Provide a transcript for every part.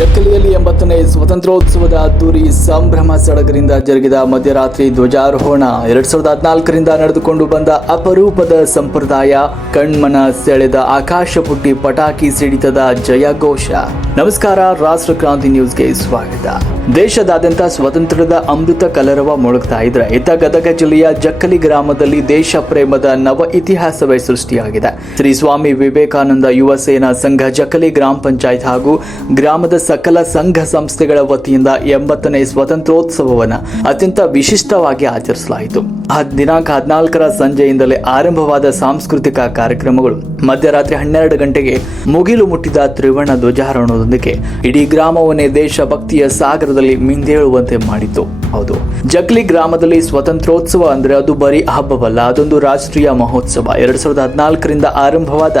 ಜಕ್ಕಲಿಯಲ್ಲಿ 80ನೇ ಸ್ವಾತಂತ್ರ್ಯೋತ್ಸವದ ಅದ್ದೂರಿ ಸಂಭ್ರಮ ಸಡಗರಿಂದ ಜರುಗಿದ ಮಧ್ಯರಾತ್ರಿ ಧ್ವಜಾರೋಹಣ 2014ರಿಂದ ನಡೆದುಕೊಂಡು ಬಂದ ಅಪರೂಪದ ಸಂಪ್ರದಾಯ ಕಣ್ಮನ ಸೆಳೆದ ಆಕಾಶ ಬುಟ್ಟಿ ಪಟಾಕಿ ಸಿಡಿತದ ಜಯಘೋಷ. ನಮಸ್ಕಾರ, ರಾಷ್ಟ್ರ ಕ್ರಾಂತಿ ನ್ಯೂಸ್ಗೆ ಸ್ವಾಗತ. ದೇಶದಾದ್ಯಂತ ಸ್ವಾತಂತ್ರ್ಯದ ಅಮೃತ ಕಲರವ ಮೊಳಗ್ತಾ ಇದ್ರೆ ಇತ್ತ ಗದಗ ಜಿಲ್ಲೆಯ ಜಕ್ಕಲಿ ಗ್ರಾಮದಲ್ಲಿ ದೇಶ ಪ್ರೇಮದ ನವ ಇತಿಹಾಸವೇ ಸೃಷ್ಟಿಯಾಗಿದೆ. ಶ್ರೀ ಸ್ವಾಮಿ ವಿವೇಕಾನಂದ ಯುವ ಸೇನಾ ಸಂಘ ಜಕ್ಕಲಿ ಗ್ರಾಮ ಪಂಚಾಯತ್ ಹಾಗೂ ಗ್ರಾಮದ ಸಕಲ ಸಂಘ ಸಂಸ್ಥೆಗಳ ವತಿಯಿಂದ 80ನೇ ಸ್ವಾತಂತ್ರ್ಯೋತ್ಸವವನ್ನು ಅತ್ಯಂತ ವಿಶಿಷ್ಟವಾಗಿ ಆಚರಿಸಲಾಯಿತು. ದಿನಾಂಕ 14ರ ಸಂಜೆಯಿಂದಲೇ ಆರಂಭವಾದ ಸಾಂಸ್ಕೃತಿಕ ಕಾರ್ಯಕ್ರಮಗಳು ಮಧ್ಯರಾತ್ರಿ 12 ಗಂಟೆಗೆ ಮುಗಿಲು ಮುಟ್ಟಿದ ತ್ರಿವರ್ಣ ಧ್ವಜಾರೋಹಣದೊಂದಿಗೆ ಇಡೀ ಗ್ರಾಮವನ್ನೇ ದೇಶಭಕ್ತಿಯ ಸಾಗರದಲ್ಲಿ ಮಿಂದೇಳುವಂತೆ ಮಾಡಿತು. ಹೌದು, ಜಕ್ಲಿ ಗ್ರಾಮದಲ್ಲಿ ಸ್ವಾತಂತ್ರ್ಯೋತ್ಸವ ಅಂದ್ರೆ ಅದು ಬರೀ ಹಬ್ಬವಲ್ಲ, ಅದೊಂದು ರಾಷ್ಟ್ರೀಯ ಮಹೋತ್ಸವ. 2014ರಿಂದ ಆರಂಭವಾದ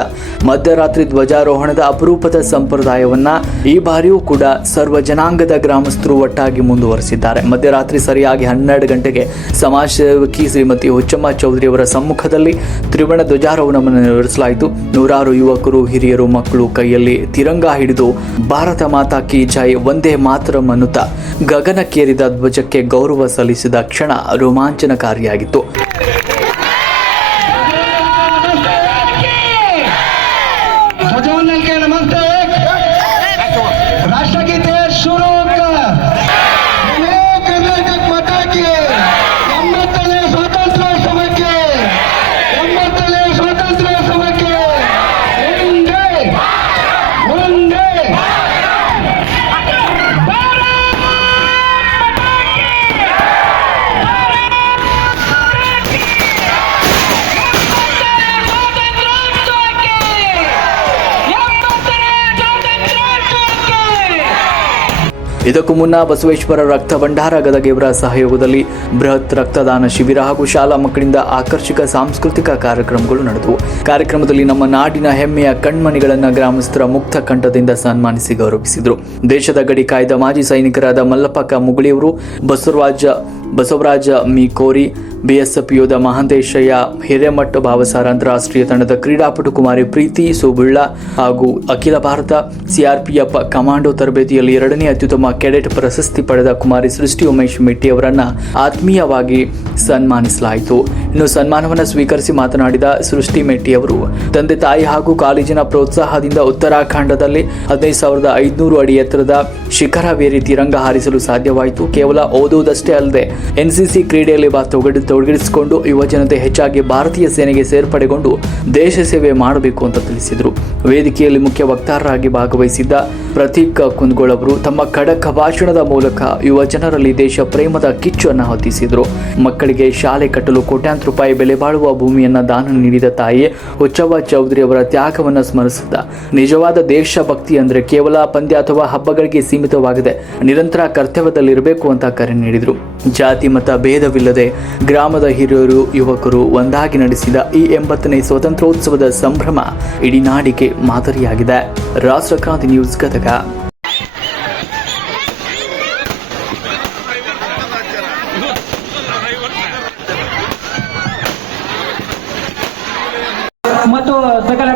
ಮಧ್ಯರಾತ್ರಿ ಧ್ವಜಾರೋಹಣದ ಅಪರೂಪದ ಸಂಪ್ರದಾಯವನ್ನ ಈ ಬಾರಿಯೂ ಕೂಡ ಸರ್ವ ಜನಾಂಗದ ಗ್ರಾಮಸ್ಥರು ಒಟ್ಟಾಗಿ ಮುಂದುವರೆಸಿದ್ದಾರೆ. ಮಧ್ಯರಾತ್ರಿ ಸರಿಯಾಗಿ 12 ಗಂಟೆಗೆ ಸಮಾಜ ಸೇವಕಿ ಶ್ರೀಮತಿ ಹುಚ್ಚಮ್ಮ ಚೌಧರಿ ಅವರ ಸಮ್ಮುಖದಲ್ಲಿ ತ್ರಿವರ್ಣ ಧ್ವಜಾರೋಹಣವನ್ನು ನೆರವೇರಿಸಲಾಯಿತು. ನೂರಾರು ಯುವಕರು, ಹಿರಿಯರು, ಮಕ್ಕಳು ಕೈಯಲ್ಲಿ ತಿರಂಗ ಹಿಡಿದು ಭಾರತ ಮಾತಾ ಕಿ ಜೈ, ವಂದೇ ಮಾತರಂ ಅನ್ನುತ್ತಾ ಗಗನಕ್ಕೇರಿದ ಧ್ವಜಕ್ಕೆ ಗೌರವ ಸಲ್ಲಿಸಿದ ಕ್ಷಣ ರೋಮಾಂಚನಕಾರಿಯಾಗಿತ್ತು. ಇದಕ್ಕೂ ಮುನ್ನ ಬಸವೇಶ್ವರ ರಕ್ತ ಭಂಡಾರ ಗದಗಿಯವರ ಸಹಯೋಗದಲ್ಲಿ ಬೃಹತ್ ರಕ್ತದಾನ ಶಿಬಿರ ಹಾಗೂ ಶಾಲಾ ಮಕ್ಕಳಿಂದ ಆಕರ್ಷಕ ಸಾಂಸ್ಕೃತಿಕ ಕಾರ್ಯಕ್ರಮಗಳು ನಡೆದವು. ಕಾರ್ಯಕ್ರಮದಲ್ಲಿ ನಮ್ಮ ನಾಡಿನ ಹೆಮ್ಮೆಯ ಕಣ್ಮಣಿಗಳನ್ನು ಗ್ರಾಮಸ್ಥರ ಮುಕ್ತ ಕಂಠದಿಂದ ಸನ್ಮಾನಿಸಿ ಗೌರವಿಸಿದರು. ದೇಶದ ಗಡಿ ಕಾಯ್ದ ಮಾಜಿ ಸೈನಿಕರಾದ ಮಲ್ಲಪ್ಪ ಮುಗುಳಿಯವರು, ಬಸವರಾಜ ಮೀಕೋರಿ, ಬಿಎಸ್ಎಫ್ ಯೋಧ ಮಹಾಂತೇಶಯ್ಯ ಹಿರೇಮಠ, ಭಾವಸಾರ ಅಂತಾರಾಷ್ಟ್ರೀಯ ತಂಡದ ಕ್ರೀಡಾಪಟು ಕುಮಾರಿ ಪ್ರೀತಿ ಸುಬುಳ್ಳ ಹಾಗೂ ಅಖಿಲ ಭಾರತ ಸಿಆರ್ಪಿಎಫ್ ಕಮಾಂಡೋ ತರಬೇತಿಯಲ್ಲಿ 2ನೇ ಅತ್ಯುತ್ತಮ ಕೆಡೆಟ್ ಪ್ರಶಸ್ತಿ ಪಡೆದ ಕುಮಾರಿ ಸೃಷ್ಟಿ ಉಮೇಶ್ ಮೆಟ್ಟಿ ಅವರನ್ನ ಆತ್ಮೀಯವಾಗಿ ಸನ್ಮಾನಿಸಲಾಯಿತು. ಇನ್ನು ಸನ್ಮಾನವನ್ನು ಸ್ವೀಕರಿಸಿ ಮಾತನಾಡಿದ ಸೃಷ್ಟಿ ಮೆಟ್ಟಿ ಅವರು, ತಂದೆ ತಾಯಿ ಹಾಗೂ ಕಾಲೇಜಿನ ಪ್ರೋತ್ಸಾಹದಿಂದ ಉತ್ತರಾಖಂಡದಲ್ಲಿ 15,500 ಅಡಿ ಎತ್ತರದ ಶಿಖರವೇರಿ ತಿರಂಗ ಹಾರಿಸಲು ಸಾಧ್ಯವಾಯಿತು. ಕೇವಲ ಓದುವುದಷ್ಟೇ ಅಲ್ಲದೆ ಎನ್ಸಿಸಿ ಕ್ರೀಡೆಯಲ್ಲಿ ತೊಡಗಿಸಿಕೊಂಡು ಯುವಜನತೆ ಹೆಚ್ಚಾಗಿ ಭಾರತೀಯ ಸೇನೆಗೆ ಸೇರ್ಪಡೆಗೊಂಡು ದೇಶ ಸೇವೆ ಮಾಡಬೇಕು ಅಂತ ತಿಳಿಸಿದರು. ವೇದಿಕೆಯಲ್ಲಿ ಮುಖ್ಯ ವಕ್ತಾರರಾಗಿ ಭಾಗವಹಿಸಿದ್ದ ಪ್ರತೀಕ್ ಕುಂದಗೋಳ್ ಅವರು ತಮ್ಮ ಖಡಕ್ ಭಾಷಣದ ಮೂಲಕ ಯುವ ಜನರಲ್ಲಿ ದೇಶ ಪ್ರೇಮದ ಕಿಚ್ಚನ್ನು ಹೊತ್ತಿಸಿದರು. ಮಕ್ಕಳಿಗೆ ಶಾಲೆ ಕಟ್ಟಲು ಕೋಟ್ಯಾಂತರ ರೂಪಾಯಿ ಬೆಲೆ ಬಾಳುವ ಭೂಮಿಯನ್ನ ದಾನ ನೀಡಿದ ತಾಯಿ ಹುಚ್ಚವ್ವ ಚೌಧರಿ ಅವರ ತ್ಯಾಗವನ್ನು ಸ್ಮರಿಸಿದ. ನಿಜವಾದ ದೇಶಭಕ್ತಿ ಅಂದ್ರೆ ಕೇವಲ ಪಂದ್ಯ ಅಥವಾ ಹಬ್ಬಗಳಿಗೆ ಸೀಮಿತವಾಗದೆ ನಿರಂತರ ಕರ್ತವ್ಯದಲ್ಲಿರಬೇಕು ಅಂತ ಕರೆ ನೀಡಿದರು. ಜಾತಿ ಮತ ಭೇದವಿಲ್ಲದೆ ಗ್ರಾಮದ ಹಿರಿಯರು, ಯುವಕರು ಒಂದಾಗಿ ನಡೆಸಿದ ಈ 80ನೇ ಸ್ವಾತಂತ್ರ್ಯೋತ್ಸವದ ಸಂಭ್ರಮ ಇಡೀ ನಾಡಿಗೆ ಮಾದರಿಯಾಗಿದೆ. ರಾಷ್ಟ್ರ ಕ್ರಾಂತಿ ನ್ಯೂಸ್ ಗದಗ. ಮತ್ತು ಸಕಲ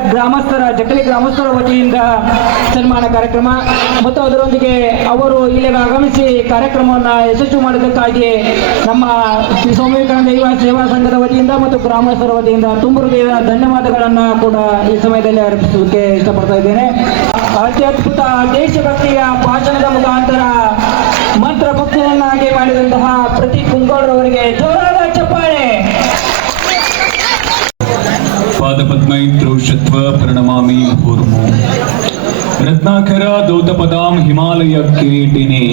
ಜಕ್ಕಲಿ ಗ್ರಾಮಸ್ಥರ ವತಿಯಿಂದ ಸನ್ಮಾನ ಕಾರ್ಯಕ್ರಮ ಮತ್ತು ಅದರೊಂದಿಗೆ ಅವರು ಇಲ್ಲಿಗೆ ಆಗಮಿಸಿ ಕಾರ್ಯಕ್ರಮವನ್ನು ಯಶಸ್ವಿ ಮಾಡಿದ್ದಕ್ಕಾಗಿ ನಮ್ಮ ಶ್ರೀ ಸ್ವಾಮಿ ವಿವೇಕಾನಂದ ಯುವ ಸೇವಾ ಸಂಘದ ವತಿಯಿಂದ ಮತ್ತು ಗ್ರಾಮಸ್ಥರ ವತಿಯಿಂದ ತುಂಬ ಹೃದಯದ ಧನ್ಯವಾದಗಳನ್ನು ಕೂಡ ಈ ಸಮಯದಲ್ಲಿ ಅರ್ಪಿಸಲಿಕ್ಕೆ ಇಷ್ಟಪಡ್ತಾ ಇದ್ದೇನೆ. ಅತ್ಯದ್ಭುತ ದೇಶಭಕ್ತಿಯ ಭಾಷಣದ ಮುಖಾಂತರ ಮಂತ್ರ ಭಕ್ತಿಯನ್ನಾಗಿ ಮಾಡಿದಂತಹ ಪ್ರತೀಕ್ ಕುಂದಗೋಳ್ ಅವರಿಗೆ ಜೋರಾದ ಚಪ್ಪಾಳೆ. ಪಾದಪದ್ಮೈತ್ರೋಷತ್ವ ಪ್ರಣಮಾಮಿ ಭೂರ್ಮು ರತ್ನಾಕರ ದೌತಪದಾಂ ಹಿಮಾಲಯ ಕಿರೀಟಿನಿ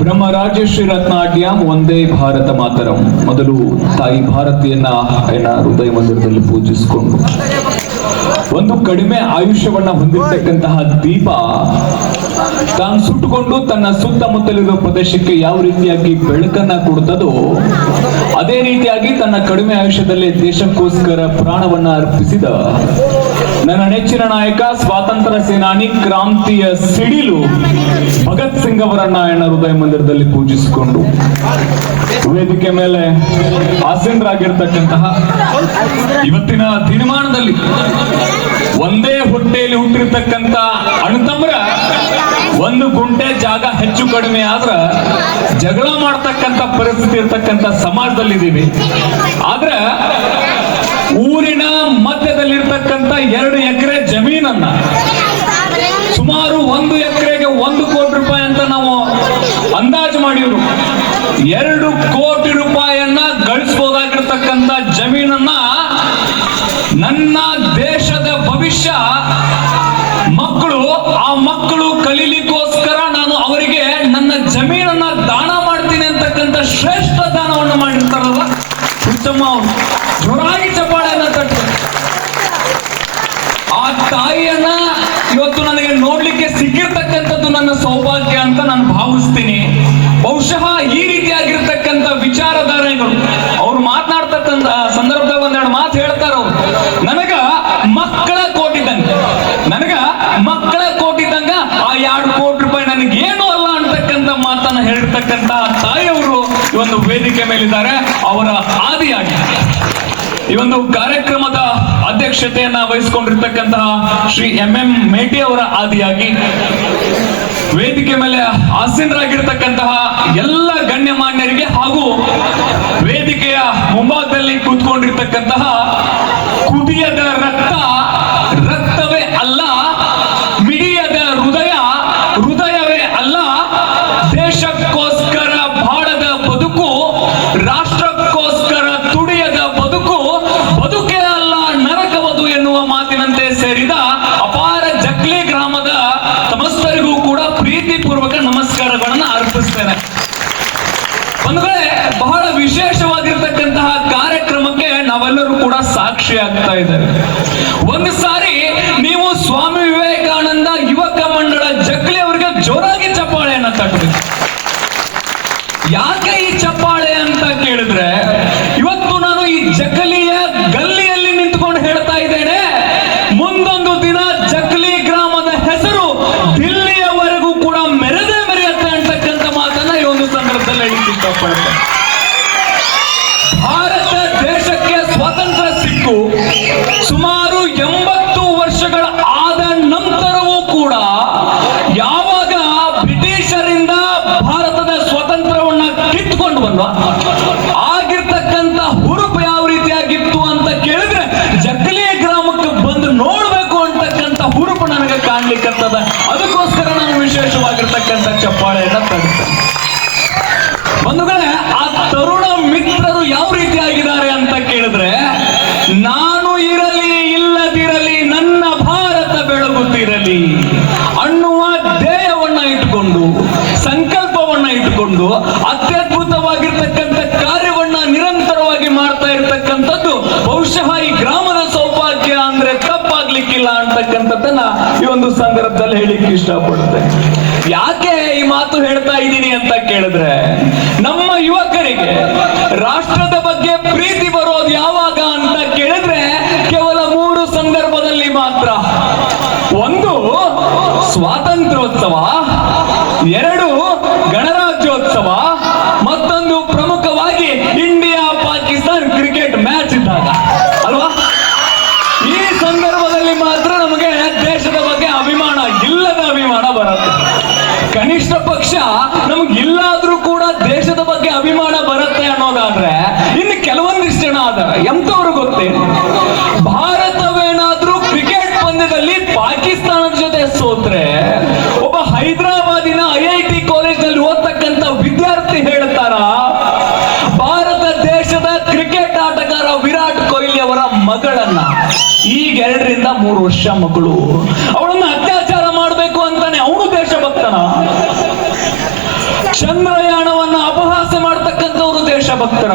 ಬ್ರಹ್ಮರಾಜ್ಯ ಶ್ರೀ ರತ್ನಾಟ್ಯಂ ಒಂದೇ ಭಾರತ ಮಾತರಂ. ಮೊದಲು ತಾಯಿ ಭಾರತಿಯನ್ನ ಹೃದಯ ಮಂದಿರದಲ್ಲಿ ಪೂಜಿಸಿಕೊಂಡು ಒಂದು ಕಡಿಮೆ ಆಯುಷ್ಯವನ್ನ ಹೊಂದಿರತಕ್ಕಂತಹ ದೀಪ ತಾನು ಸುಟ್ಟುಕೊಂಡು ತನ್ನ ಸುತ್ತಮುತ್ತಲಿರುವ ಪ್ರದೇಶಕ್ಕೆ ಯಾವ ರೀತಿಯಾಗಿ ಬೆಳಕನ್ನ ಕೊಡುತ್ತದೋ ಅದೇ ರೀತಿಯಾಗಿ ತನ್ನ ಕಡಿಮೆ ಆಯುಷ್ಯದಲ್ಲಿ ದೇಶಕ್ಕೋಸ್ಕರ ಪ್ರಾಣವನ್ನ ಅರ್ಪಿಸಿದ ನನ್ನ ನೆಚ್ಚಿನ ನಾಯಕ, ಸ್ವಾತಂತ್ರ್ಯ ಸೇನಾನಿ, ಕ್ರಾಂತಿಯ ಸಿಡಿಲು ಭಗತ್ ಸಿಂಗ್ ಅವರನ್ನ ಎನ್ನ ಹೃದಯ ಮಂದಿರದಲ್ಲಿ ಪೂಜಿಸಿಕೊಂಡು ವೇದಿಕೆ ಮೇಲೆ ಆಸೀನರಾಗಿರ್ತಕ್ಕಂತಹ ಇವತ್ತಿನ ದಿನಮಾನದಲ್ಲಿ ಒಂದೇ ಹೊಟ್ಟೆಯಲ್ಲಿ ಹುಟ್ಟಿರ್ತಕ್ಕಂಥ ಅಣ್ಣತಮ್ಮರ ಒಂದು ಗುಂಟೆ ಜಾಗ ಹೆಚ್ಚು ಕಡಿಮೆ ಆದ್ರ ಜಗಳ ಮಾಡ್ತಕ್ಕಂಥ ಪರಿಸ್ಥಿತಿ ಇರ್ತಕ್ಕಂಥ ಸಮಾಜದಲ್ಲಿದ್ದೀವಿ. ಆದ್ರ ಊರಿನ ಮಧ್ಯದಲ್ಲಿರ್ತಕ್ಕಂಥ 2 ಎಕರೆ ಜಮೀನನ್ನ ಸುಮಾರು 1 ಎಕರೆಗೆ 1 ಕೋಟಿ ರೂಪಾಯಿ ಅಂತ ನಾವು ಅಂದಾಜು ಮಾಡಿದ್ರು. 2 ಕೋಟಿ ರೂಪಾಯಿಯನ್ನ ಗಳಿಸಬಹುದಾಗಿರ್ತಕ್ಕಂಥ ಜಮೀನನ್ನ ನನ್ನ ದೇಶದ ಭವಿಷ್ಯ ಮಕ್ಕಳು ಕಲೀಲಿಕ್ಕೋಸ್ಕರ ನಾನು ಅವರಿಗೆ ನನ್ನ ಜಮೀನನ್ನ ದಾನ ಮಾಡ್ತೀನಿ ಅಂತಕ್ಕಂಥ ಶ್ರೇಷ್ಠ ದಾನವನ್ನು ಮಾಡಿರ್ತಾರಲ್ಲ ಹುಚ್ಚಮ್ಮ ಅವರು ಜೋರಾಗಿ ಚಪ್ಪಾಳೆಯನ್ನ ತಟ್ತಾರೆ. ಆ ತಾಯಿಯನ್ನ ಇವತ್ತು ನನಗೆ ನೋಡ್ಲಿಕ್ಕೆ ಸಿಕ್ಕಿರ್ತಕ್ಕಂಥದ್ದು ನನ್ನ ಸೌಭಾಗ್ಯ ಅಂತ ನಾನು ಭಾವಿಸ್ತೀನಿ. ಬಹುಶಃ ಈ ರೀತಿಯಾಗಿರ್ತಕ್ಕಂಥ ವಿಚಾರಧಾರೆಗಳು ಅವ್ರು ಮಾತನಾಡ್ತಕ್ಕಂಥ ಸಂದರ್ಭದಾಗ ಒಂದೆರಡು ಮಾತು ಹೇಳ್ತಾರ. ಅವ್ರು ನನಗ ಮಕ್ಕಳ ಕೋಟಿದಂಗ ಆ 2 ಕೋಟಿ ರೂಪಾಯಿ ನನಗೇನು ಅಲ್ಲ ಅಂತಕ್ಕಂಥ ಮಾತನ್ನ ಹೇಳಿರ್ತಕ್ಕಂಥ ತಾಯಿಯವರು ಈ ಒಂದು ವೇದಿಕೆ ಮೇಲಿದ್ದಾರೆ. ಅವರ ಆದಿಯಾಗಿ ಈ ಒಂದು ಕಾರ್ಯಕ್ರಮದ ಅಧ್ಯಕ್ಷತೆಯನ್ನ ವಹಿಸಿಕೊಂಡಿರ್ತಕ್ಕಂತಹ ಶ್ರೀ MM ಮೇಟಿ ಅವರ ಆದಿಯಾಗಿ ವೇದಿಕೆ ಮೇಲೆ ಆಸೀನರಾಗಿರ್ತಕ್ಕಂತಹ ಎಲ್ಲ ಗಣ್ಯಮಾನ್ಯರಿಗೆ ಹಾಗೂ ವೇದಿಕೆಯ ಮುಂಭಾಗದಲ್ಲಿ ಕೂತ್ಕೊಂಡಿರ್ತಕ್ಕಂತಹ ಕುದಿಯದ ರಕ್ತವೇ ಅಲ್ಲ, ಮಿಡಿಯದ ಹೃದಯವೇ ಅಲ್ಲ, ದೇಶಕ್ಕೋಸ್ಕರ ಬಾಳದ ಬದುಕು, ರಾಷ್ಟ್ರಕ್ಕೋಸ್ಕರ ತುಡಿಯದ ಬದುಕೇ ಅಲ್ಲ ನರಕವದು ಎನ್ನುವ ಮಾತಿನಂತೆ ಸೇರಿದ ಅಪಾರ ಜಕ್ಲಿ ಗ್ರಾಮದ ಸಮಸ್ತರಿಗೂ ಕೂಡ ಪ್ರೀತಿಪೂರ್ವಕ ನಮಸ್ಕಾರಗಳನ್ನು ಅರ್ಪಿಸ್ತೇನೆ. ಬಂಧುಗಳೇ, ಬಹಳ ವಿಶೇಷವಾಗಿರ್ತಕ್ಕಂತಹ ಕಾರ್ಯಕ್ರಮಕ್ಕೆ ನಾವೆಲ್ಲರೂ ಕೂಡ ಸಾಕ್ಷಿ ಆಗ್ತಾ ಇದ್ದೇವೆ. ಒಂದು ಸಾರಿ ನೀವು ಸ್ವಾಮಿ ವಿವೇಕಾನಂದ ಯುವಕ ಮಂಡಳ ಜಕ್ಲಿ ಅವರಿಗೆ ಜೋರಾಗಿ ಚಪ್ಪಾಳೆಯನ್ನ ತಟ್ಟಬೇಕು. ಯಾಕೆ ಈ ಚಪ್ಪಾಳೆ ಅಂತ ಕೇಳಿದ್ರೆ, ಇವತ್ತು ನಾನು ಈ ಜಕಲಿಯ ಗಲ್ಲಿಯಲ್ಲಿ ನಿಂತುಕೊಂಡು ಹೇಳ್ತಾ ಇದ್ದೇನೆ, ಮುಂದೊಂದು ದಿನ ಜಕಲಿ ಗ್ರಾಮದ ಹೆಸರು ದಿಲ್ಲಿಯವರೆಗೂ ಕೂಡ ಮೆರೆಯುತ್ತೆ ಅಂತಕ್ಕಂಥ ಮಾತನ್ನ ಈ ಒಂದು ಸಂದರ್ಭದಲ್ಲಿ ಹೇಳಲಿಕ್ಕೆ ಇಷ್ಟಪಡ್ತೇನೆ. ಭಾರತ ದೇಶಕ್ಕೆ ಸ್ವಾತಂತ್ರ್ಯ ಸಿಕ್ಕು ಸುಮಾರು 80 ವರ್ಷಗಳ ಆದ ನಂತರವೂ ಕೂಡ ಯಾವಾಗ ಬ್ರಿಟಿಷರಿಂದ ಭಾರತದ ಸ್ವಾತಂತ್ರ್ಯವನ್ನ ಕಿತ್ತುಕೊಂಡು ಬಂದ್ವ ಆಗಿರ್ತಕ್ಕಂಥ ಹುರುಪು ಯಾವ ರೀತಿಯಾಗಿತ್ತು ಅಂತ ಕೇಳಿದ್ರೆ ಜಕಲಿ ಗ್ರಾಮಕ್ಕೆ ಬಂದು ನೋಡ್ಬೇಕು ಅಂತಕ್ಕಂಥ ಹುರುಪು ನನಗೆ ಕಾಣ್ಲಿಕ್ಕತ್ತದ. ಅದಕ್ಕೋಸ್ಕರ ನಾನು ವಿಶೇಷವಾಗಿರ್ತಕ್ಕಂಥ ಚಪ್ಪಾಳೆಯನ್ನ ತಡ್ತೇನೆ. ಬಂಧುಗಳೇ, ಆ ತರುಣ ಮಿತ್ರರು ಯಾವ ರೀತಿಯಾಗಿದ್ದಾರೆ ಅಂತ ಕೇಳಿದ್ರೆ, ನಾನು ಇರಲಿ ಇಲ್ಲದಿರಲಿ ನನ್ನ ಭಾರತ ಬೆಳಗುತ್ತಿರಲಿ ಅನ್ನುವ ಧ್ಯೇಯವನ್ನ ಇಟ್ಟುಕೊಂಡು, ಸಂಕಲ್ಪವನ್ನ ಇಟ್ಟುಕೊಂಡು ಅತ್ಯದ್ಭುತವಾಗಿರ್ತಕ್ಕಂಥ ಕಾರ್ಯವನ್ನ ನಿರಂತರವಾಗಿ ಮಾಡ್ತಾ ಇರ್ತಕ್ಕಂಥದ್ದು ಬಹುಶಃ ಈ ಗ್ರಾಮದ ಸೌಭಾಗ್ಯ ಅಂದ್ರೆ ತಪ್ಪಾಗ್ಲಿಕ್ಕಿಲ್ಲ ಅಂತಕ್ಕಂಥದ್ದನ್ನ ಈ ಒಂದು ಸಂದರ್ಭದಲ್ಲಿ ಹೇಳಿಕ್ಕೆ ಇಷ್ಟಪಡುತ್ತೇನೆ. ಯಾಕೆ ಈ ಮಾತು ಹೇಳ್ತಾ ಇದ್ದೀನಿ ಅಂತ ಕೇಳಿದ್ರೆ, ನಮ್ಮ ಯುವಕರಿಗೆ ರಾಷ್ಟ್ರದ ಬಗ್ಗೆ ಪ್ರೀತಿ ಬರೋದು ಯಾವಾಗ ಅಂತ ಕೇಳಿದ್ರೆ ಕೇವಲ 3 ಸಂದರ್ಭದಲ್ಲಿ ಮಾತ್ರ. 1 ಸ್ವಾತಂತ್ರ್ಯೋತ್ಸವ, 2 ಗಣರಾಜ್ಯೋತ್ಸವ, ಮತ್ತೊಂದು ಪ್ರಮುಖವಾಗಿ ಇಂಡಿಯಾ ಪಾಕಿಸ್ತಾನ ಕ್ರಿಕೆಟ್ ಮ್ಯಾಚ್ ಇದ್ದಾಗ ಅಲ್ವಾ. ಈ ಸಂದರ್ಭದಲ್ಲಿ ಮಾತ್ರ ನಮಗೆ ದೇಶದ ಬಗ್ಗೆ ಇಲ್ಲದ ಅಭಿಮಾನ ಬರುತ್ತೆ. ಕನಿಷ್ಠ ಪಕ್ಷ ನಮಗಿಲ್ಲಾದ್ರೂ ಕೂಡ ದೇಶದ ಬಗ್ಗೆ ಅಭಿಮಾನ ಬರುತ್ತೆ ಅನ್ನೋದಾದ್ರೆ ಇನ್ನು ಕೆಲವೊಂದಿಷ್ಟು ಜನ ಆದ್ರೆ ಎಂತವ್ರು ಗೊತ್ತೇ, ಭಾರತವೇನಾದ್ರೂ ಕ್ರಿಕೆಟ್ ಪಂದ್ಯದಲ್ಲಿ ಪಾಕಿಸ್ತಾನದ ಜೊತೆ ಸೋತ್ರೆ ಒಬ್ಬ ಹೈದರಾಬಾದಿನ IIT ಕಾಲೇಜ್ನಲ್ಲಿ ಓದ್ತಕ್ಕಂಥ ವಿದ್ಯಾರ್ಥಿ ಹೇಳ್ತಾರ, ಭಾರತ ದೇಶದ ಕ್ರಿಕೆಟ್ ಆಟಗಾರ ವಿರಾಟ್ ಕೊಹ್ಲಿ ಅವರ ಮಗಳನ್ನ ಈಗ 2 ರಿಂದ 3 ವರ್ಷ ಮಗಳು ಅವಳನ್ನ ಅತ್ಯಾಚಾರ ಮಾಡಬೇಕು ಅಂತಾನೆ ಅವನು ದೇಶಭಕ್ತನ. ಚಂದ್ರಯಾನವನ್ನ ಅಪಹಾಸ್ಯ ಮಾಡ್ತಕ್ಕಂಥವ್ರು ದೇಶಭಕ್ತರ.